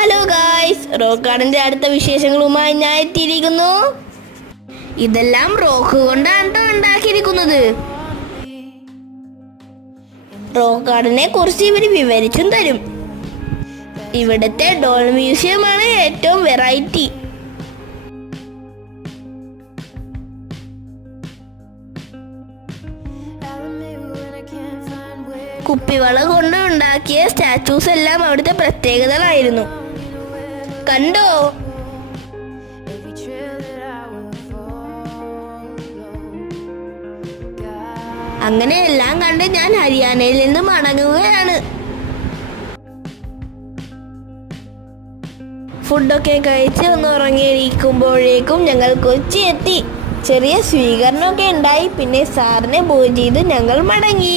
Hello guys, rock ഗാർഡന്റെ അടുത്ത വിശേഷങ്ങളുമായി ഞാൻ എത്തിയിരിക്കുന്നു. ഇതെല്ലാം റോക്ക് കൊണ്ടാണ് ഉണ്ടാക്കിയിരിക്കുന്നത്. റോക്ക് ഗാർഡനെ കുറിച്ച് ഇവർ വിവരിച്ചും തരും. ഇവിടുത്തെ ഡോൾ മ്യൂസിയമാണ് ഏറ്റവും വെറൈറ്റി. കുപ്പിവള കൊണ്ട് ഉണ്ടാക്കിയ സ്റ്റാച്യൂസ് എല്ലാം അവിടുത്തെ പ്രത്യേകതകളായിരുന്നു. കണ്ടോ? അങ്ങനെ എല്ലാം കണ്ട് ഞാൻ ഹരിയാനയിൽ നിന്ന് മടങ്ങുകയാണ്. ഫുഡൊക്കെ കഴിച്ച് ഒന്ന് ഉറങ്ങിയിരിക്കുമ്പോഴേക്കും ഞങ്ങൾ കൊച്ചി എത്തി. ചെറിയ സ്വീകരണമൊക്കെ ഉണ്ടായി. പിന്നെ സാറിനെ പൂജ ചെയ്ത് ഞങ്ങൾ മടങ്ങി.